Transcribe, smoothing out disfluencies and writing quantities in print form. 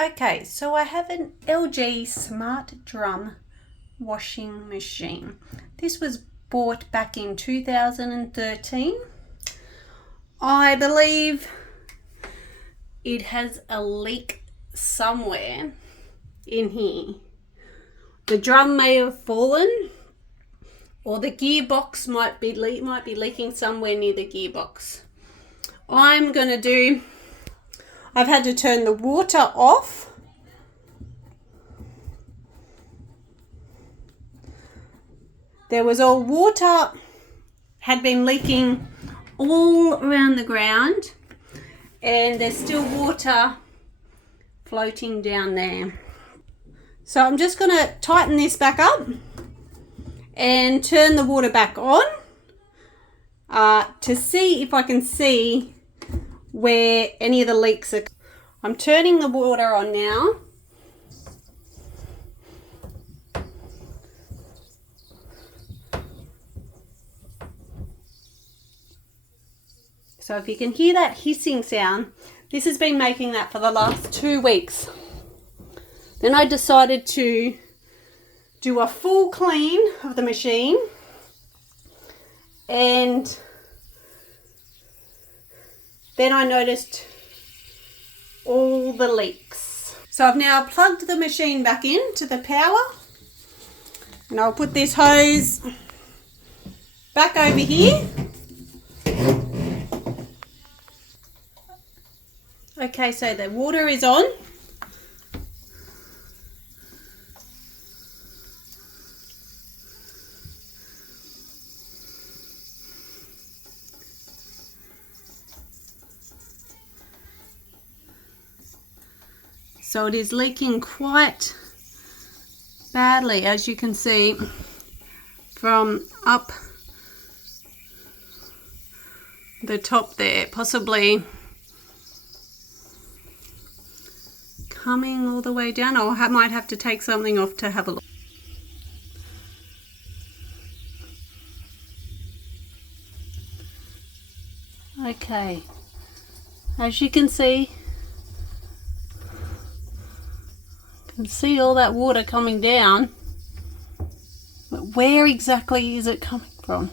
Okay, so I have an LG Smart Drum washing machine. This was bought back in 2013. I believe it has a leak somewhere in here. The drum may have fallen, or the gearbox might be leaking somewhere near the gearbox. I've had to turn the water off. There was all water, had been leaking all around the ground, and there's still water floating down there. So I'm just going to tighten this back up and turn the water back on to see if I can see where any of the leaks are. I'm turning the water on now. So if you can hear that hissing sound, this has been making that for the last 2 weeks. Then I decided to do a full clean of the machine, and then I noticed all the leaks. So I've now plugged the machine back into the power, and I'll put this hose back over here. Okay, so the water is on. So it is leaking quite badly, as you can see from up the top there, possibly coming all the way down, or I might have to take something off to have a look. Okay, as you can see all that water coming down, but where exactly is it coming from?